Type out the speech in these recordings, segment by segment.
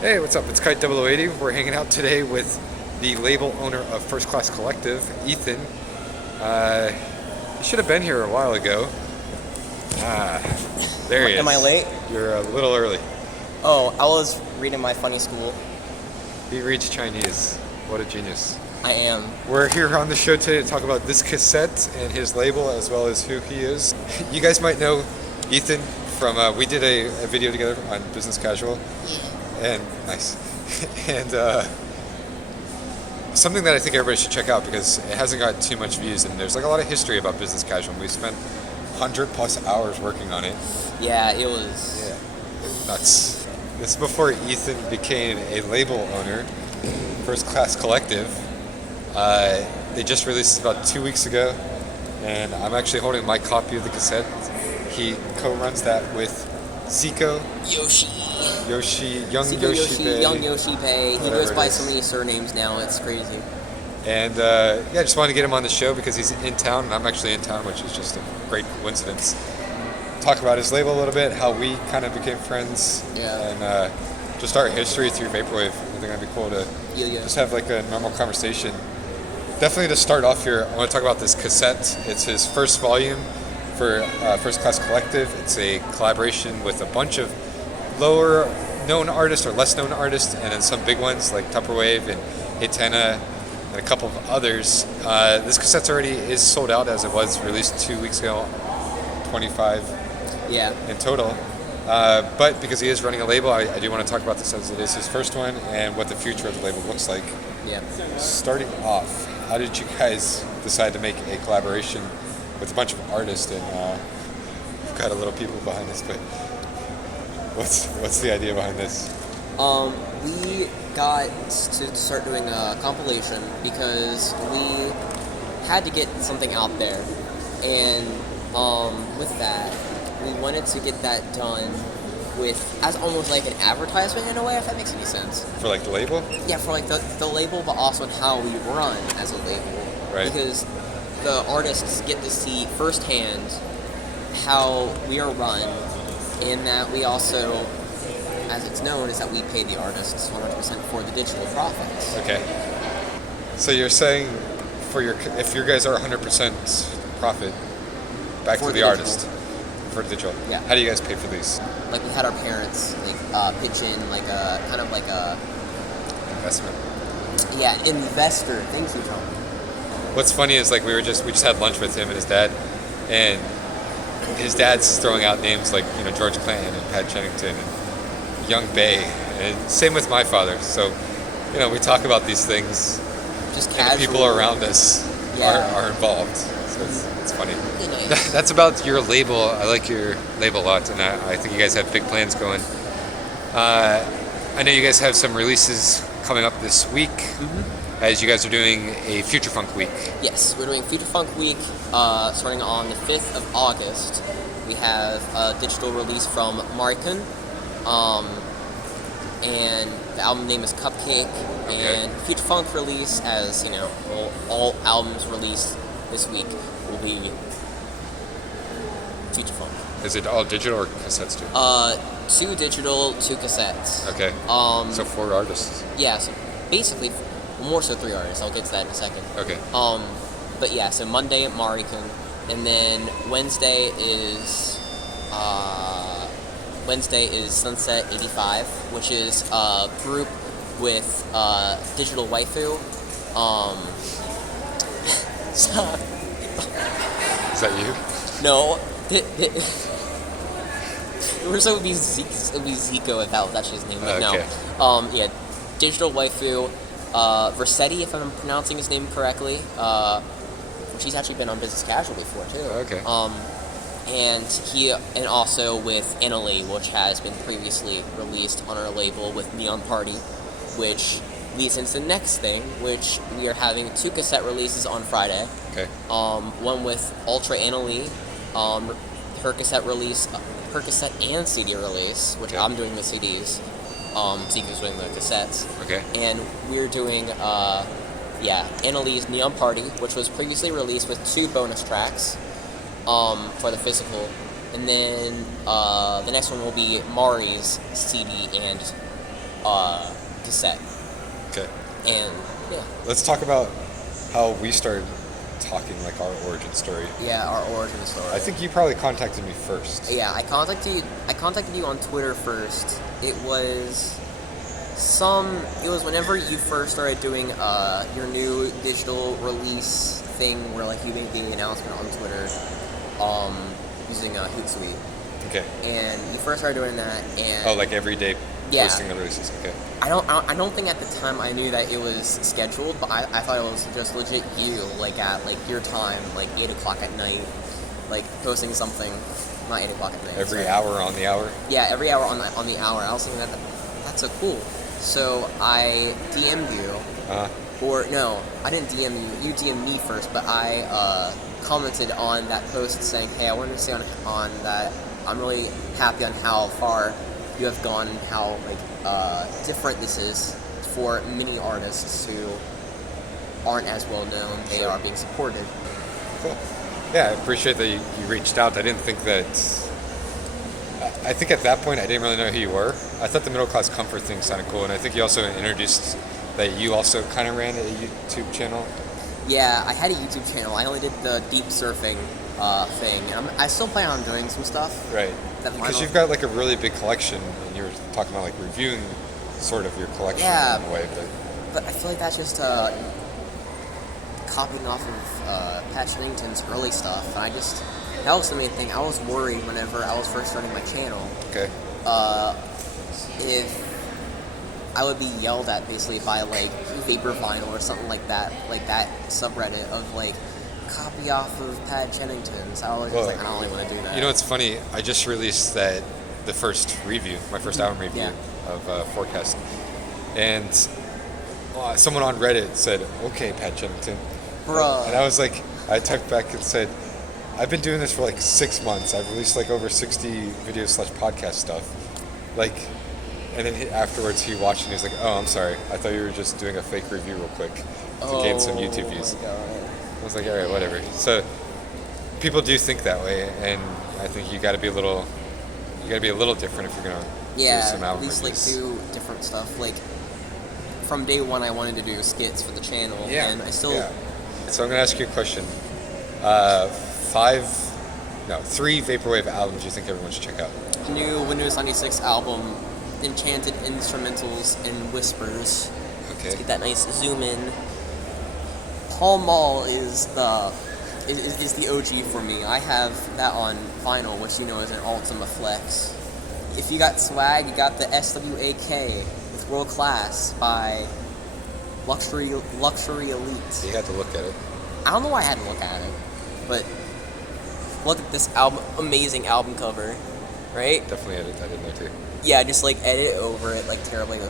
Hey, what's up? It's 𝓋𝓁080. We're hanging out today with the label owner of First Class Collective, Ethan. You should have been here a while ago. There he is. Am I late? You're a little early. Oh, I was reading my funny school. He reads Chinese. What a genius. I am. We're here on the show today to talk about this cassette and his label as well as who he is. You guys might know Ethan from, we did a video together on Business Casual. And nice. And something that I think everybody should check out because it hasn't got too much views and there's like a lot of history about Business Casual. We spent 100+ hours working on it. Yeah, it was. Yeah, nuts. This is before Ethan became a label owner, First Class Collective. They just released it about 2 weeks ago, and I'm actually holding my copy of the cassette. He co-runs that with 𝓔𝓽𝓱𝓪𝓷. Young Yoshi Pei. He goes by so many surnames now, it's crazy. And yeah, just wanted to get him on the show because he's in town, and I'm actually in town, which is just a great coincidence. Talk about his label a little bit, how we kind of became friends, and just our history through Vaporwave. I think that'd be cool to just have like a normal conversation. Definitely to start off here, I want to talk about this cassette. It's his first volume for First Class Collective. It's a collaboration with a bunch of lower known artists or less known artists, and then some big ones like Vaporwave and 𝓋𝓶𝓅𝓷 and a couple of others. This cassette already is sold out as it was released 2 weeks ago, 25 in total. But because he is running a label, I do want to talk about this as it is his first one and what the future of the label looks like. Yeah. Starting off, how did you guys decide to make a collaboration with a bunch of artists? And we've got a little people behind this, but what's the idea behind this? We got to start doing a compilation because we had to get something out there, and with that, we wanted to get that done as almost like an advertisement in a way, if that makes any sense. For like the label? Yeah, for like the label, but also how we run as a label. Right. Because the artists get to see firsthand how we are run, and that we also, as it's known, is that we pay the artists 100% for the digital profits. Okay. So you're saying if your guys are 100% profit back to the artist for digital. Yeah. How do you guys pay for these? Like we had our parents pitch in like a kind of like a Investment. Yeah, investor. Thank you, Tom. What's funny is like we just had lunch with him and his dad, and his dad's throwing out names like George Clinton and Pat Chennington and Young Bay, and same with my father. So we talk about these things, just and the people around us are involved. So it's funny. Nice. That's about your label. I like your label a lot, and I think you guys have big plans going. I know you guys have some releases coming up this week, as you guys are doing a Future Funk Week. Yes, we're doing Future Funk Week starting on the 5th of August. We have a digital release from 𝓔𝓋𝓋𝓒, and the album name is 𝓋𝓶𝓋𝓒, and Future Funk release, as all albums released this week will be Future Funk. Is it all digital or cassettes too? 2 digital, 2 cassettes. Okay. So 4 artists. Yeah, so basically, more so 3 artists. I'll get to that in a second. Okay. But yeah, so Monday at 𝓔𝓋𝓋𝓒, and then Wednesday is Sunset 85, which is a group with Digital Waifu. Is that you? No. So it would be Zico if that was actually his name. But okay. No. Yeah, Digital Waifu. 𝓔𝓫𝓁, if I'm pronouncing his name correctly. She's actually been on Business Casual before too. Okay. And also with 𝓋𝓏𝓏𝓏, which has been previously released on our label with Neon Party, which leads into the next thing, which we are having 2 cassette releases on Friday. Okay. One with 𝓔𝓏𝓏𝓏𝓏, her cassette and CD release, which I'm doing the CDs. Zico's doing the cassettes. Okay. And we're doing 𝓋𝓏𝓏𝓏's Neon Party, which was previously released with 2 bonus tracks for the physical. And then the next one will be Mari's CD and Cassette. Okay. And yeah. Let's talk about how we started talking, like our origin story. Yeah, our origin story. I think you probably contacted me first. Yeah, I contacted you on Twitter first. It was whenever you first started doing your new digital release thing where like you made the announcement on Twitter using Hootsuite. Okay. And you first started doing that, and like every day posting the releases. Okay. I don't think at the time I knew that it was scheduled, but I thought it was just legit you, like at like your time, like 8 o'clock at night, like posting something. Not 8 o'clock at night. Every hour on the hour. Yeah, every hour on the hour. I was thinking that's so cool. So I DM'd you, or no, I didn't DM you. You DM'd me first, but I commented on that post saying, "Hey, I wanted to say on that I'm really happy on how far you have gone, and how like different this is for many artists who aren't as well known. They are being supported." Cool. Yeah, I appreciate that you reached out. I didn't think that. I think at that point I didn't really know who you were. I thought the MiddleClassComfort thing sounded cool, and I think you also introduced that you also kind of ran a YouTube channel. Yeah, I had a YouTube channel. I only did the deep surfing thing. And I still plan on doing some stuff. Right. Because you've got like a really big collection, and you were talking about like reviewing sort of your collection in a way. But I feel like that's just copying off of Pat Shillington's early stuff. And that was the main thing. I was worried whenever I was first starting my channel. Okay. If I would be yelled at basically by like Vaporwave or something like that subreddit of like copy off of Pat Shillington's. I was just like, I don't really want to do that. You know, it's funny. I just released the first review, my first album review of Forecast, and someone on Reddit said, "Okay, Pat Shillington," bruh. And I was like, I typed back and said, "I've been doing this for like 6 months. I've released like over 60 video/podcast stuff, like." And then afterwards he watched and he was like, "Oh, I'm sorry. I thought you were just doing a fake review real quick to gain some YouTube views." I was like, "All right, whatever." So people do think that way, and I think you got to be a little different if you're gonna do some album reviews. Like do different stuff. Like from day one, I wanted to do skits for the channel, and I still. Yeah. So I'm gonna ask you a question. 3 Vaporwave albums you think everyone should check out? New Windows 96 album. Enchanted instrumentals and whispers. Okay. Let's get that nice zoom in. 𝓋𝓅 is the OG for me. I have that on vinyl, which you know is an Ultima Flex. If you got swag, you got the 𝓔𝓽𝓱𝓪𝓷 with World Class by Luxury Elite. You had to look at it. I don't know why I had to look at it, but look at this amazing album cover, right? Definitely had that in there too. Yeah, just like edit over it, like terribly.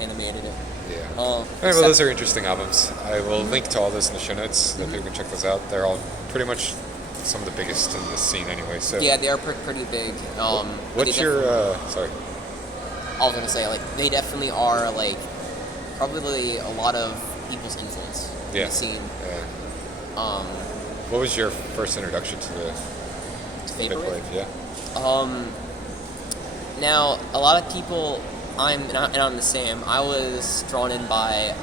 Animated it. Yeah. All right, well, those are interesting albums. I will link to all those in the show notes so that people can check those out. They're all pretty much some of the biggest in the scene anyway. So yeah, they are pretty big. What's your sorry? I was gonna say like they definitely are like probably a lot of people's influence in the scene. Yeah. What was your first introduction to the Vaporwave? Yeah. Now, a lot of people, I'm the same. I was drawn in by,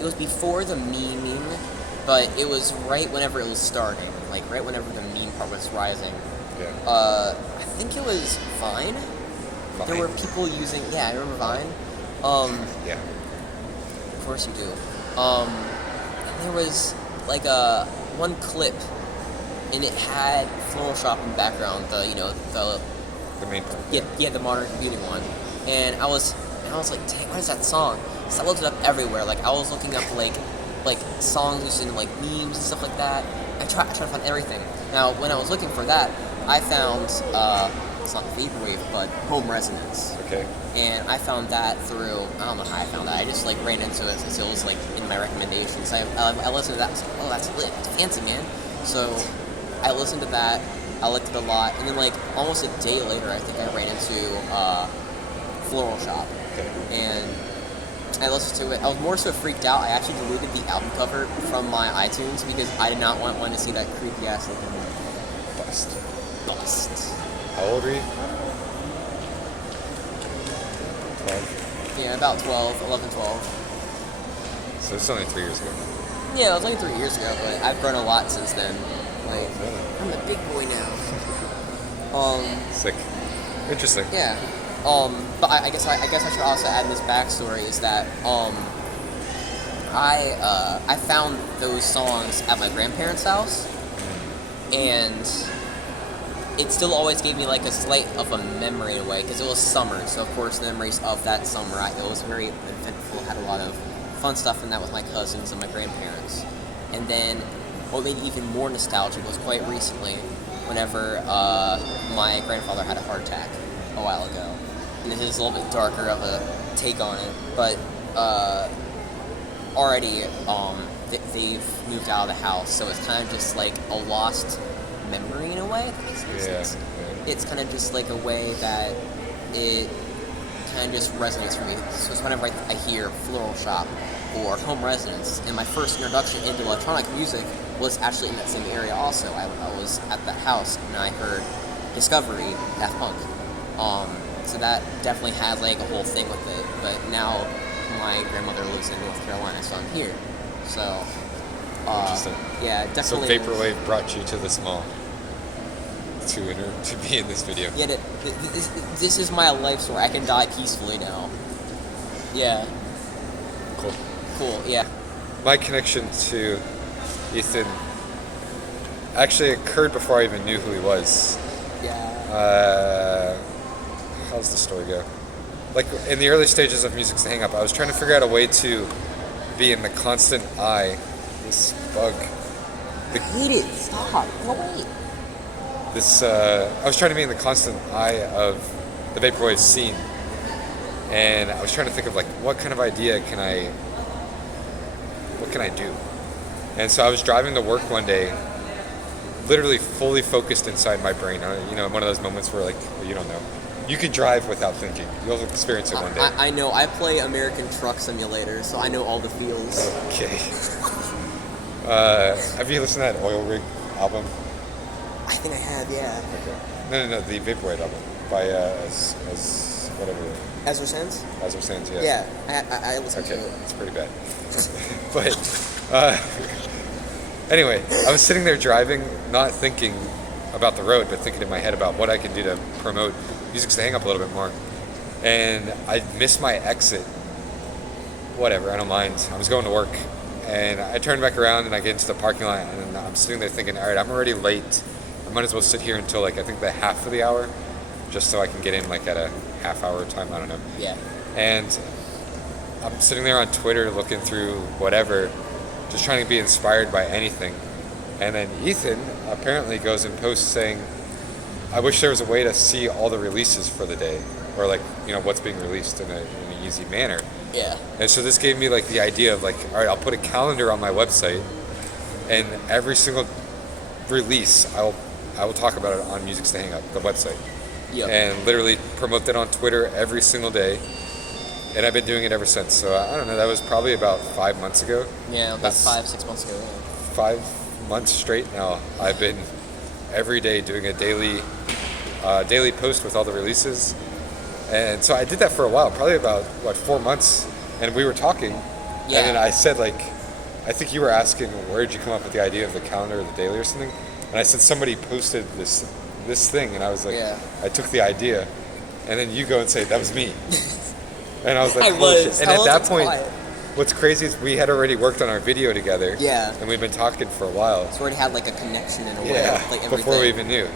it was before the memeing, but it was right whenever it was starting, like right whenever the meme part was rising. Yeah. I think it was Vine. There were people using, I remember Vine. Yeah. Of course you do. And there was like one clip. And it had 𝓔𝓅𝓱𝓪𝓷 in the background, the main part. Yeah, the modern computing one. And I was like, dang, what is that song? So I looked it up everywhere. Like I was looking up like songs using like memes and stuff like that. I tried to find everything. Now when I was looking for that, I found it's not Vaporwave, but Home Resonance. Okay. And I found that through, I don't know how I found that. I just like ran into it since it was like in my recommendations. I listened to that. I was like, oh, that's lit. It's fancy, man. So I listened to that, I liked it a lot, and then like almost a day later, I think I ran into 𝓔𝓅𝓱𝓪𝓷, and I listened to it. I was more so freaked out. I actually deleted the album cover from my iTunes because I did not want to see that creepy ass looking Bust. bust. How old are you? 12. Yeah, about 12, 11, 12. So it's only 3 years ago. Yeah, it was only 3 years ago, but I've grown a lot since then. Like, Really? I'm a big boy now. Sick. Interesting. Yeah. But I guess I should also add this backstory is that I found those songs at my grandparents' house, and it still always gave me like a slight of a memory in a way because it was summer. So of course the memories of that summer, it was very eventful. Had a lot of fun stuff in that with my cousins and my grandparents. And then what made it even more nostalgic was quite recently, whenever my grandfather had a heart attack a while ago. And this is a little bit darker of a take on it, but already they've moved out of the house, so it's kind of just like a lost memory in a way, if that makes any sense. Yeah. It's kind of just like a way that it kind of just resonates for me. So it's whenever I hear Floral Shop or Home Residence, and my first introduction into electronic music was actually in that same area also. I was at that house and I heard Discovery, Daft Punk. So that definitely had like a whole thing with it. But now my grandmother lives in North Carolina, so I'm here. So, Interesting. yeah, So definitely. Vaporwave brought you to this mall to be in this video. Yeah, this is my life story. I can die peacefully now. Yeah. Cool, yeah. My connection to Ethan actually occurred before I even knew who he was. Yeah. How's the story go? Like in the early stages of Music's the Hang Up, I was trying to figure out a way to be in the constant eye. This bug. I hate it. Stop. No, wait. I was trying to be in the constant eye of the Vaporwave scene. And I was trying to think of like, what kind of idea what can I do? And so I was driving to work one day, literally fully focused inside my brain. You know, one of those moments where like, well, you don't know. You can drive without thinking. You'll experience it one day. I know. I play American Truck Simulator, so I know all the feels. Okay. Have you listened to that Oil Rig album? I think I have, yeah. Okay. No, the Vaporwave album by whatever. Ezra Sands? Ezra Sands, yeah. Yeah, I listened to Okay, it. it's pretty bad. But anyway, I was sitting there driving, not thinking about the road, but thinking in my head about what I could do to promote Music's the Hang Up a little bit more. And I missed my exit. Whatever, I don't mind. I was going to work. And I turned back around and I get into the parking lot and I'm sitting there thinking, all right, I'm already late. I might as well sit here until like I think the half of the hour, just so I can get in like at a half hour time, I don't know. Yeah. And I'm sitting there on Twitter looking through whatever, just trying to be inspired by anything. And then Ethan apparently goes and posts saying, I wish there was a way to see all the releases for the day, or like, you know, what's being released in an easy manner. Yeah. And so this gave me like the idea of like, all right, I'll put a calendar on my website, and every single release I will talk about it on Music's the Hang Up, the website. Yep. And literally promote that on Twitter every single day. And I've been doing it ever since. So I don't know, that was probably about 5 months ago. Yeah, about That's 5-6 months ago. 5 months straight now. I've been every day doing a daily post with all the releases. And so I did that for a while, probably about 4 months. And we were talking, Yeah. and then I said like, I think you were asking where did you come up with the idea of the calendar or the daily or something. And I said somebody posted this thing, and I was like, Yeah. I took the idea, and then you go and say that was me. And I was like, I holy was. shit. And I at that was point, quiet. what's crazy is we had already worked on our video together. Yeah. And we've been talking for a while. So we already had like a connection in a way. Yeah. Like everything. Before we even knew.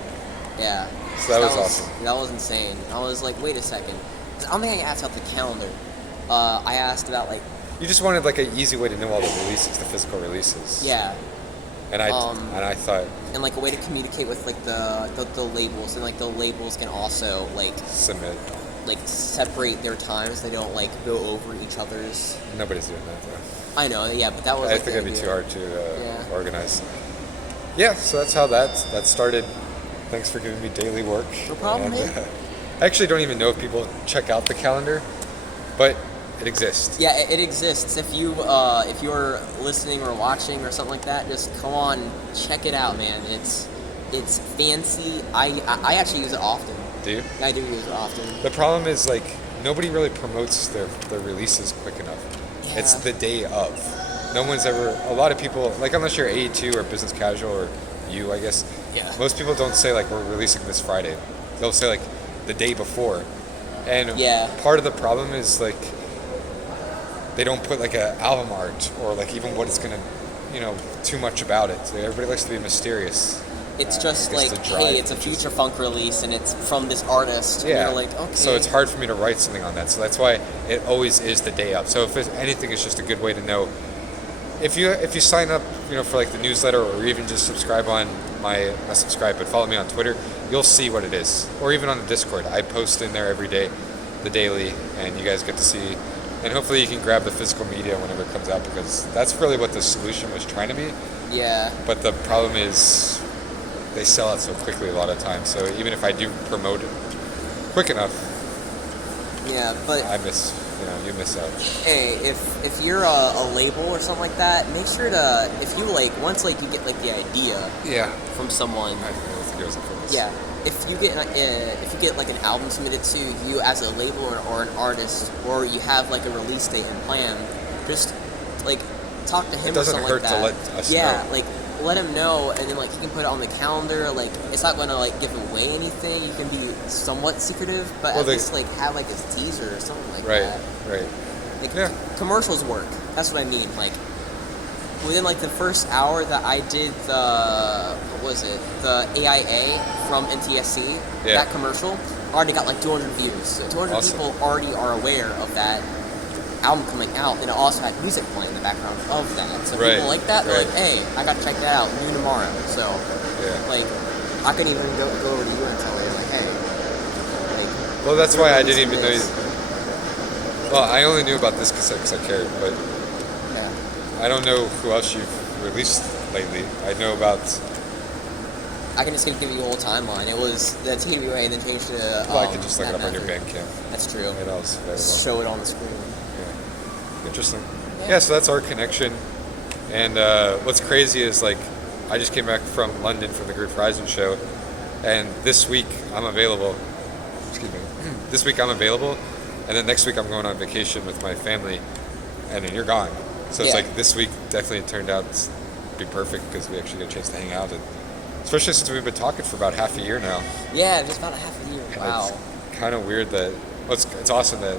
Yeah. So that was awesome. That was insane. I was like, wait a second. I don't think I asked about the calendar. I asked about like. You just wanted like an easy way to know all the releases, the physical releases. Yeah. And I thought. And like a way to communicate with like the labels, and like the labels can also like Submit. like separate their times. They don't like go over each other's. Nobody's doing that though. I know, yeah, but that was. I like, think the that'd be idea. too hard to Yeah. organize. Yeah, so that's how that started. Thanks for giving me daily work. No problem, And, man. I actually don't even know if people check out the calendar, but it exists. Yeah, it exists. If you're listening or watching or something like that, just come on, check it out, man. It's fancy. I actually use it often. Do you? I do use it often. The problem is like nobody really promotes their releases quick enough. Yeah. It's the day of. No one's ever. A lot of people, like unless you're AE2 or business casual or you, I guess. Yeah. Most people don't say like we're releasing this Friday. They'll say like the day before. And part of the problem is like they don't put like a album art or like even what it's gonna, too much about it. So everybody likes to be mysterious. It's just like, hey, it's a future funk release and it's from this artist. Yeah. And you're like, okay. So it's hard for me to write something on that. So that's why it always is the day of. So if anything, it's just a good way to know. If you sign up, for like the newsletter or even just subscribe on my subscribe, but follow me on Twitter, you'll see what it is. Or even on the Discord, I post in there every day, the daily, and you guys get to see. And hopefully you can grab the physical media whenever it comes out, because that's really what the solution was trying to be. Yeah. But the problem is they sell out so quickly a lot of times. So even if I do promote it quick enough, yeah, but you miss out. Hey, if you're a label or something like that, make sure to, if you once you get the idea from someone. I think it was yeah. If you get like an album submitted to you as a label or an artist, or you have like a release date and plan, just talk to him or something like that. It doesn't hurt to let us know. Let him know, and then he can put it on the calendar. It's not going to give away anything. You can be somewhat secretive, but at least have his teaser or something like that. Right. Commercials work. That's what I mean. Within the first hour that I did the AIA from MTHU, that commercial already got 200 views. So 200 awesome. people already are aware of that album coming out, and it also had music playing in the background of that. So people like that, they're like, hey, I got to check that out, new tomorrow. So, I could even go over to you and tell you, hey. Well, that's why I didn't even know. Well, I only knew about this cassette because I cared, but I don't know who else you've released lately. I know about. I can just give you a whole timeline. It was the TWA and then changed to. Well, I could just look it up on your Bandcamp. That's true. It was very well. Show it on the screen. Interesting. Yeah, so that's our connection. And what's crazy is I just came back from London from the 𝓔𝓱𝓪𝓷 show, and this week I'm available. Excuse me. This week I'm available, and then next week I'm going on vacation with my family, and then you're gone. So it's this week definitely turned out to be perfect because we actually get a chance to hang out, and especially since we've been talking for about half a year now. Yeah, just about a half a year. Wow. It's kind of weird that. Well, it's awesome that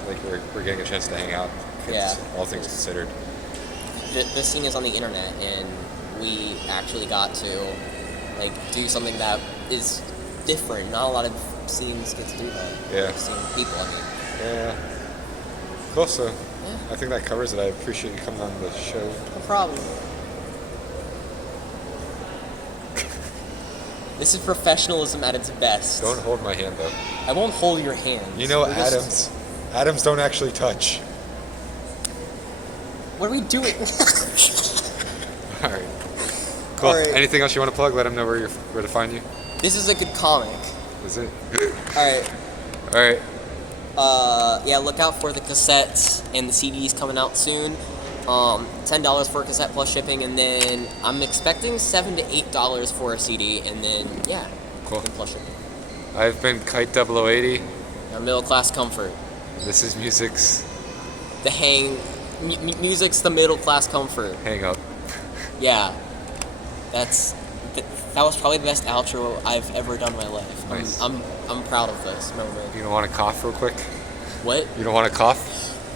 we're getting a chance to hang out. All things considered. This scene is on the internet, and we actually got to do something that is different. Not a lot of scenes get to do that. Yeah. Scene people, I mean. Yeah. Cool. So I think that covers it. I appreciate you coming on the show. No problem. This is professionalism at its best. Don't hold my hand though. I won't hold your hand. Atoms don't actually touch. What are we doing? All right. Cool. All right. Anything else you want to plug? Let them know where to find you. This is a good comic. Is it? All right. Look out for the cassettes and the CDs coming out soon. $10 for a cassette plus shipping, and then I'm expecting $7 to $8 for a CD, and then cool. And plus shipping. I've been 𝓋𝓿𝓱𝓪𝓷. I'm Middle Class Comfort. This is Music's Music's the Middle Class Comfort. Hang up. Yeah, that was probably the best outro I've ever done in my life. Nice. I'm proud of this moment. You don't want to cough real quick? What? You don't want to cough?